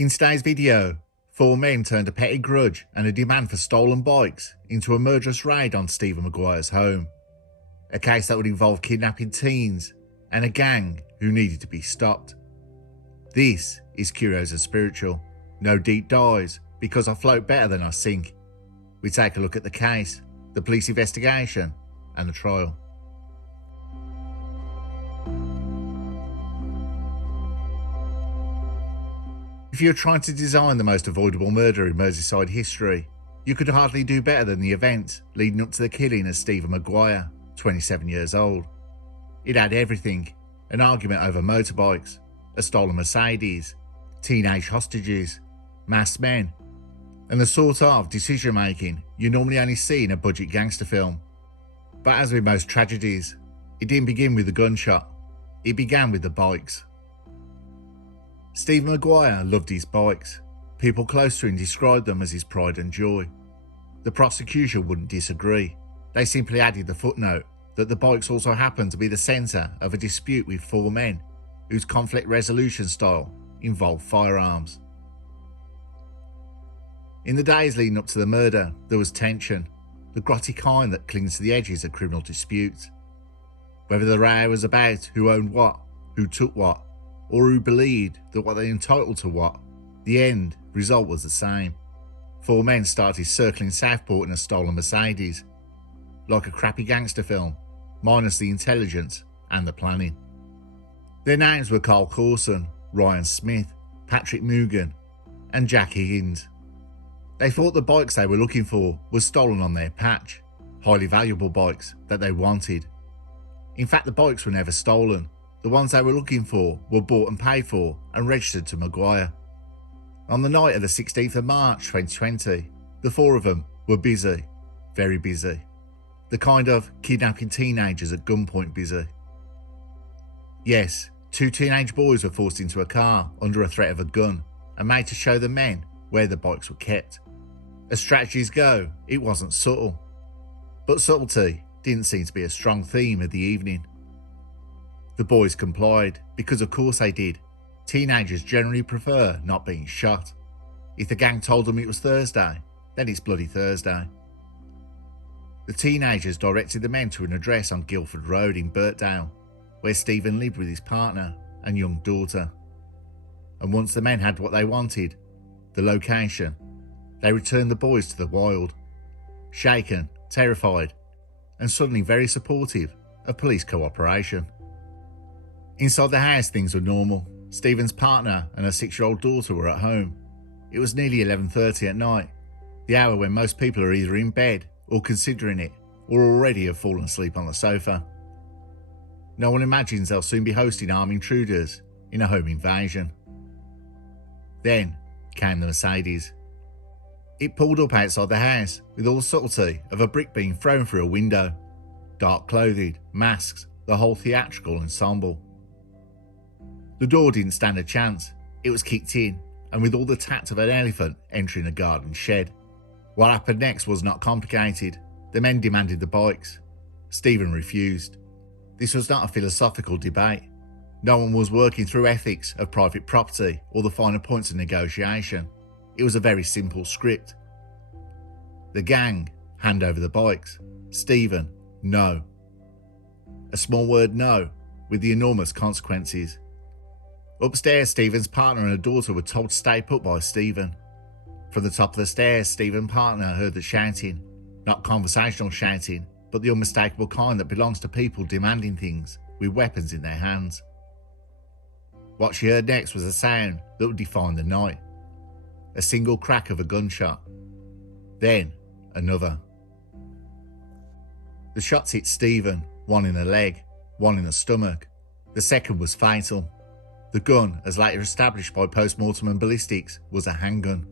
In today's video, four men turned a petty grudge and a demand for stolen bikes into a murderous raid on Stephen Maguire's home. A case that would involve kidnapping teens and a gang who needed to be stopped. This is Curios&Spiritual. No deep dives, because I float better than I sink. We take a look at the case, the police investigation, and the trial. If you're trying to design the most avoidable murder in Merseyside history, you could hardly do better than the events leading up to the killing of Stephen Maguire, 27 years old. It had everything: an argument over motorbikes, a stolen Mercedes, teenage hostages, masked men, and the sort of decision making you normally only see in a budget gangster film. But as with most tragedies, it didn't begin with the gunshot, it began with the bikes. Stephen Maguire loved his bikes. People close to him described them as his pride and joy. The prosecution wouldn't disagree. They simply added the footnote that the bikes also happened to be the centre of a dispute with four men whose conflict resolution style involved firearms. In the days leading up to the murder, there was tension, the grotty kind that clings to the edges of criminal disputes. Whether the row was about who owned what, who took what, or who believed that what they entitled to what, the end result was the same. Four men started circling Southport in a stolen Mercedes, like a crappy gangster film, minus the intelligence and the planning. Their names were Carl Corson, Ryan Smith, Patrick Mugan, and Jack Higgins. They thought the bikes they were looking for were stolen on their patch, highly valuable bikes that they wanted. In fact, the bikes were never stolen. The ones they were looking for were bought and paid for and registered to Maguire. On the night of the 16th of March 2020, the four of them were busy, very busy. The kind of kidnapping teenagers at gunpoint busy. Yes, two teenage boys were forced into a car under a threat of a gun and made to show the men where the bikes were kept. As strategies go, it wasn't subtle. But subtlety didn't seem to be a strong theme of the evening. The boys complied, because of course they did. Teenagers generally prefer not being shot. If the gang told them it was Thursday, then it's bloody Thursday. The teenagers directed the men to an address on Guildford Road in Birkdale, where Stephen lived with his partner and young daughter. And once the men had what they wanted, the location, they returned the boys to the wild, shaken, terrified, and suddenly very supportive of police cooperation. Inside the house, things were normal. Stephen's partner and her 6-year-old daughter were at home. It was nearly 11:30 at night, the hour when most people are either in bed or considering it, or already have fallen asleep on the sofa. No one imagines they'll soon be hosting armed intruders in a home invasion. Then came the Mercedes. It pulled up outside the house with all the subtlety of a brick being thrown through a window. Dark clothing, masks, the whole theatrical ensemble. The door didn't stand a chance. It was kicked in, and with all the tact of an elephant entering a garden shed. What happened next was not complicated. The men demanded the bikes. Stephen refused. This was not a philosophical debate. No one was working through ethics of private property or the finer points of negotiation. It was a very simple script. The gang, hand over the bikes. Stephen, no. A small word no, with the enormous consequences. Upstairs, Stephen's partner and her daughter were told to stay put by Stephen. From the top of the stairs, Stephen's partner heard the shouting. Not conversational shouting, but the unmistakable kind that belongs to people demanding things with weapons in their hands. What she heard next was a sound that would define the night. A single crack of a gunshot. Then another. The shots hit Stephen, one in the leg, one in the stomach. The second was fatal. The gun, as later established by post-mortem and ballistics, was a handgun.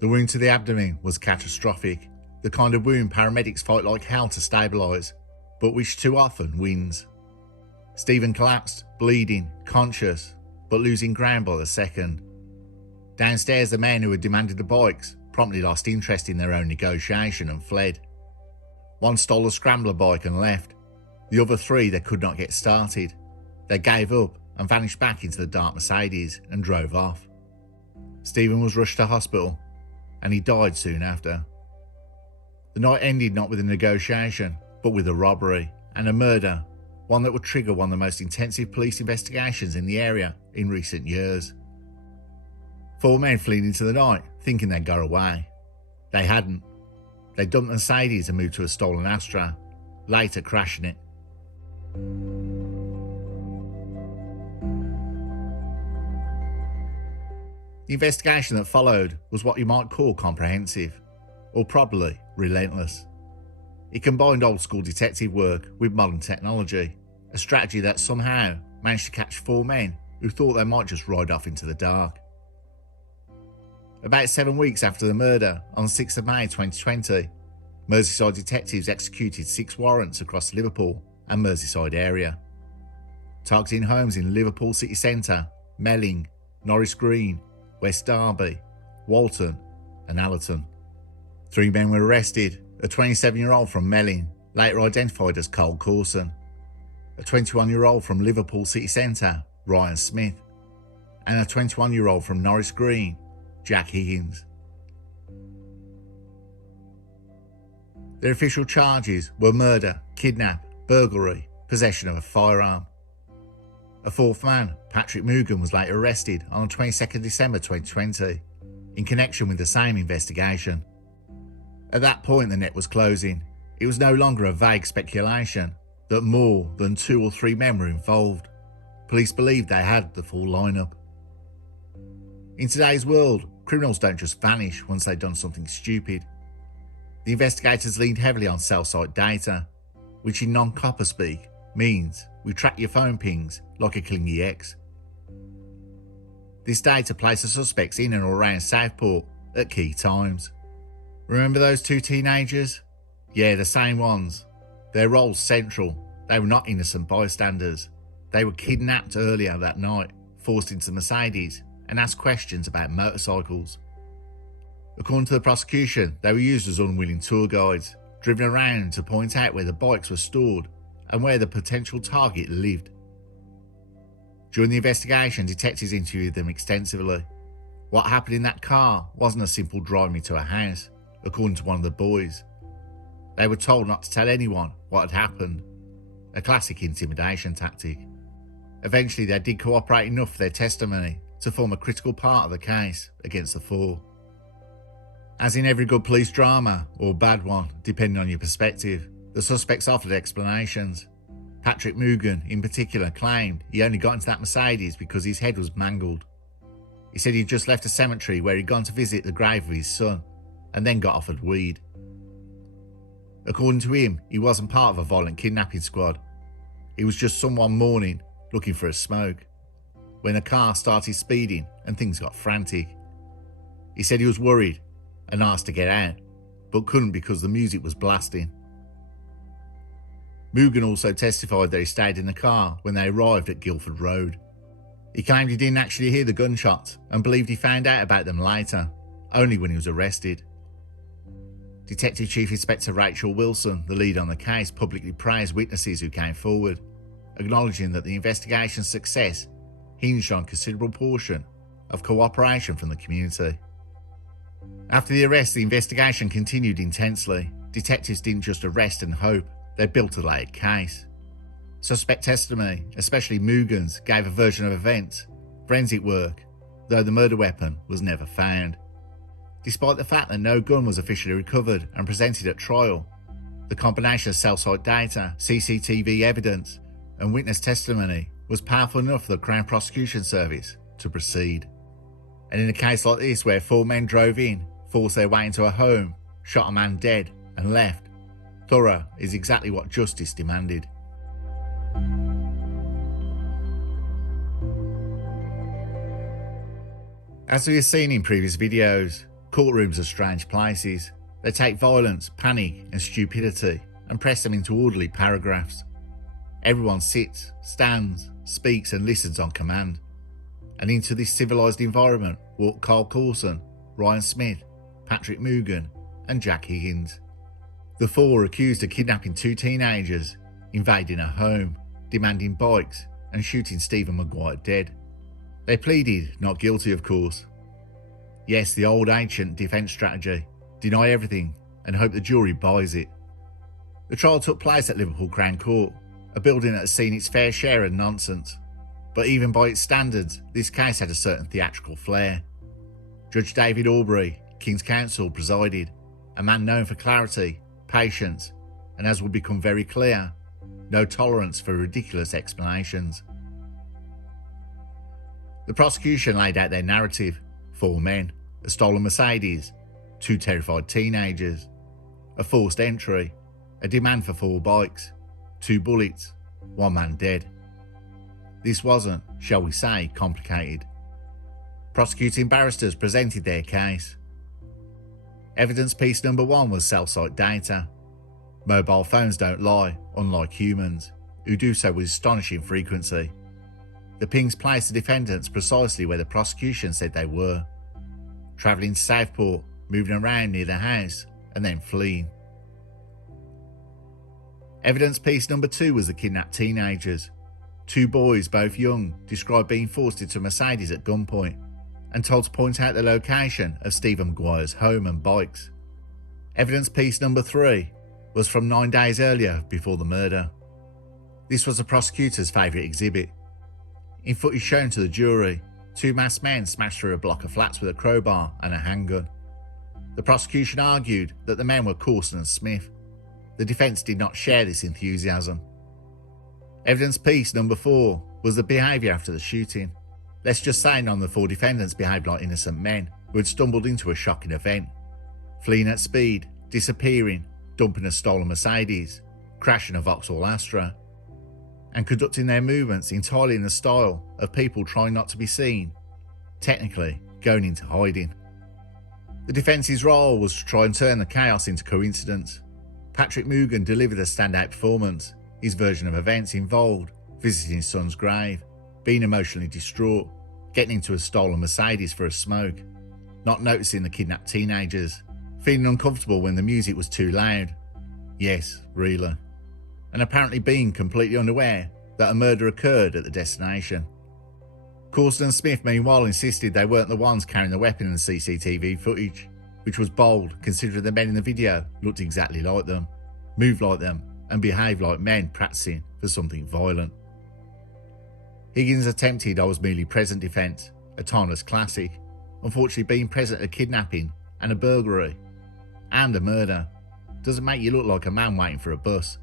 The wound to the abdomen was catastrophic, the kind of wound paramedics fight like hell to stabilise, but which too often wins. Stephen collapsed, bleeding, conscious, but losing ground by the second. Downstairs, the men who had demanded the bikes promptly lost interest in their own negotiation and fled. One stole a scrambler bike and left. The other three they could not get started. They gave up and vanished back into the dark Mercedes and drove off. Stephen was rushed to hospital and he died soon after. The night ended not with a negotiation, but with a robbery and a murder, one that would trigger one of the most intensive police investigations in the area in recent years. 4 men fled into the night thinking they'd got away. They hadn't. They dumped the Mercedes and moved to a stolen Astra, later crashing it. The investigation that followed was what you might call comprehensive, or probably relentless. It combined old school detective work with modern technology, a strategy that somehow managed to catch 4 men who thought they might just ride off into the dark. About 7 weeks after the murder, on 6th of May 2020, Merseyside detectives executed 6 warrants across Liverpool and Merseyside area, targeting homes in Liverpool city centre, Melling, Norris Green, West Derby, Walton and Allerton. 3 men were arrested, a 27-year-old from Melling, later identified as Carl Coulson, a 21-year-old from Liverpool city centre, Ryan Smith, and a 21-year-old from Norris Green, Jack Higgins. Their official charges were murder, kidnap, burglary, possession of a firearm. A 4th man, Patrick Mugan, was later arrested on the 22nd December 2020 in connection with the same investigation. At that point the net was closing. It was no longer a vague speculation that more than 2 or 3 men were involved. Police believed they had the full lineup. In today's world, criminals don't just vanish once they've done something stupid. The investigators leaned heavily on cell site data, which in non-copper speak means we track your phone pings like a clingy ex. This data places suspects in and around Southport at key times. Remember those 2 teenagers? Yeah, the same ones. Their role's central. They were not innocent bystanders. They were kidnapped earlier that night, forced into Mercedes and asked questions about motorcycles. According to the prosecution, they were used as unwilling tour guides, driven around to point out where the bikes were stored and where the potential target lived. During the investigation, detectives interviewed them extensively. What happened in that car wasn't a simple drive me to a house, according to one of the boys. They were told not to tell anyone what had happened, a classic intimidation tactic. Eventually they did cooperate enough for their testimony to form a critical part of the case against the 4. As in every good police drama, or bad one, depending on your perspective, the suspects offered explanations. Patrick Mugan, in particular, claimed he only got into that Mercedes because his head was mangled. He said he'd just left a cemetery where he'd gone to visit the grave of his son, and then got offered weed. According to him, he wasn't part of a violent kidnapping squad. He was just someone mourning, looking for a smoke, when a car started speeding and things got frantic. He said he was worried and asked to get out, but couldn't because the music was blasting. Mugan also testified that he stayed in the car when they arrived at Guildford Road. He claimed he didn't actually hear the gunshots and believed he found out about them later, only when he was arrested. Detective Chief Inspector Rachel Wilson, the lead on the case, publicly praised witnesses who came forward, acknowledging that the investigation's success hinged on a considerable portion of cooperation from the community. After the arrest, the investigation continued intensely. Detectives didn't just arrest and hope, they built a layered case. Suspect testimony, especially Mugan's, gave a version of events, forensic work, though the murder weapon was never found. Despite the fact that no gun was officially recovered and presented at trial, the combination of cell site data, CCTV evidence and witness testimony was powerful enough for the Crown Prosecution Service to proceed. And in a case like this where 4 men drove in, forced their way into a home, shot a man dead and left, thorough is exactly what justice demanded. As we have seen in previous videos, courtrooms are strange places. They take violence, panic and stupidity and press them into orderly paragraphs. Everyone sits, stands, speaks and listens on command. And into this civilised environment walked Carl Coulson, Ryan Smith, Patrick Mugan and Jack Higgins. The 4 were accused of kidnapping 2 teenagers, invading a home, demanding bikes and shooting Stephen Maguire dead. They pleaded not guilty, of course. Yes, the old ancient defence strategy. Deny everything and hope the jury buys it. The trial took place at Liverpool Crown Court, a building that has seen its fair share of nonsense. But even by its standards, this case had a certain theatrical flair. Judge David Aubrey, King's Counsel, presided, a man known for clarity, patience, and, as would become very clear, no tolerance for ridiculous explanations. The prosecution laid out their narrative: 4 men, a stolen Mercedes, 2 terrified teenagers, a forced entry, a demand for 4 bikes, 2 bullets, 1 man dead. This wasn't, shall we say, complicated. Prosecuting barristers presented their case. Evidence piece number 1 was cell site data. Mobile phones don't lie, unlike humans, who do so with astonishing frequency. The pings placed the defendants precisely where the prosecution said they were, travelling to Southport, moving around near the house, and then fleeing. Evidence piece number 2 was the kidnapped teenagers. 2 boys, both young, described being forced into a Mercedes at gunpoint and told to point out the location of Stephen Maguire's home and bikes. Evidence piece number 3 was from 9 days earlier, before the murder. This was the prosecutor's favourite exhibit. In footage shown to the jury, 2 masked men smashed through a block of flats with a crowbar and a handgun. The prosecution argued that the men were Corson and Smith. The defence did not share this enthusiasm. Evidence piece number 4 was the behaviour after the shooting. Let's just say none of the 4 defendants behaved like innocent men who had stumbled into a shocking event, fleeing at speed, disappearing, dumping a stolen Mercedes, crashing a Vauxhall Astra, and conducting their movements entirely in the style of people trying not to be seen, technically going into hiding. The defence's role was to try and turn the chaos into coincidence. Patrick Mugan delivered a standout performance. His version of events involved visiting his son's grave, being emotionally distraught, getting into a stolen Mercedes for a smoke, not noticing the kidnapped teenagers, feeling uncomfortable when the music was too loud. Yes, really. And apparently being completely unaware that a murder occurred at the destination. Corson and Smith meanwhile insisted they weren't the ones carrying the weapon in the CCTV footage, which was bold considering the men in the video looked exactly like them, moved like them, and behaved like men practicing for something violent. Higgins attempted "I was merely present" defence, a timeless classic, unfortunately being present at a kidnapping and a burglary and a murder doesn't make you look like a man waiting for a bus.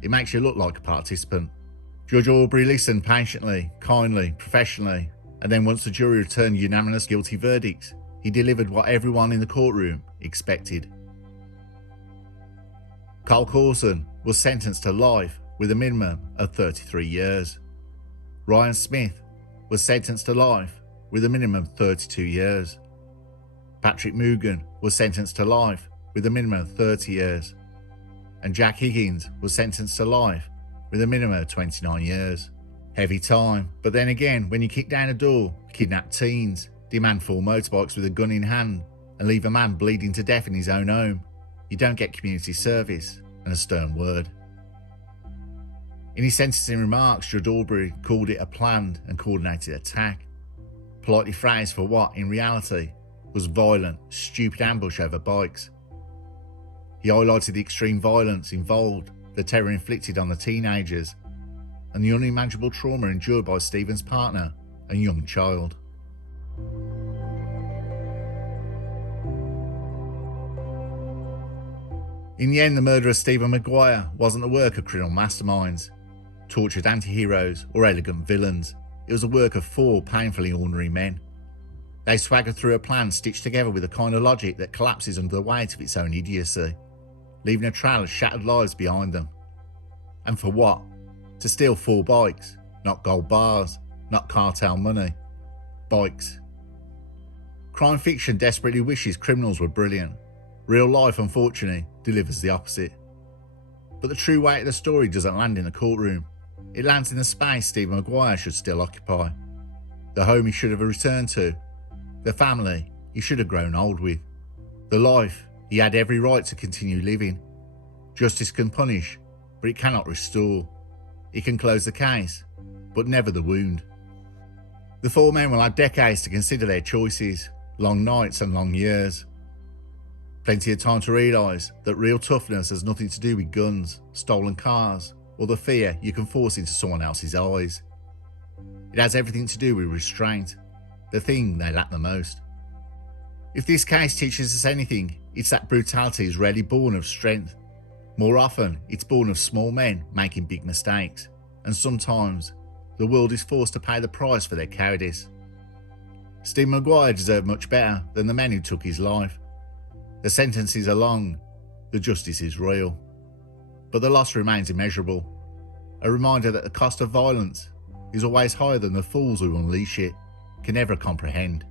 It makes you look like a participant. Judge Aubrey listened patiently, kindly, professionally, and then once the jury returned unanimous guilty verdicts, he delivered what everyone in the courtroom expected. Carl Corson was sentenced to life with a minimum of 33 years. Ryan Smith was sentenced to life with a minimum of 32 years. Patrick Mugan was sentenced to life with a minimum of 30 years. And Jack Higgins was sentenced to life with a minimum of 29 years. Heavy time, but then again, when you kick down a door, kidnap teens, demand 4 motorbikes with a gun in hand, and leave a man bleeding to death in his own home, you don't get community service and a stern word. In his sentencing remarks, Judge Aubrey called it a planned and coordinated attack, politely phrased for what, in reality, was violent, stupid ambush over bikes. He highlighted the extreme violence involved, the terror inflicted on the teenagers, and the unimaginable trauma endured by Stephen's partner and young child. In the end, the murder of Stephen Maguire wasn't the work of criminal masterminds, tortured anti-heroes or elegant villains. It was the work of 4 painfully ordinary men. They swaggered through a plan stitched together with a kind of logic that collapses under the weight of its own idiocy, leaving a trail of shattered lives behind them. And for what? To steal 4 bikes, not gold bars, not cartel money. Bikes. Crime fiction desperately wishes criminals were brilliant. Real life, unfortunately, delivers the opposite. But the true weight of the story doesn't land in the courtroom. It lands in the space Stephen Maguire should still occupy. The home he should have returned to. The family he should have grown old with. The life he had every right to continue living. Justice can punish, but it cannot restore. It can close the case, but never the wound. The 4 men will have decades to consider their choices, long nights and long years. Plenty of time to realise that real toughness has nothing to do with guns, stolen cars, or the fear you can force into someone else's eyes. It has everything to do with restraint, the thing they lack the most. If this case teaches us anything, it's that brutality is rarely born of strength. More often, it's born of small men making big mistakes, and sometimes the world is forced to pay the price for their cowardice. Stephen Maguire deserved much better than the men who took his life. The sentences are long, the justice is real, but the loss remains immeasurable. A reminder that the cost of violence is always higher than the fools who unleash it can never comprehend.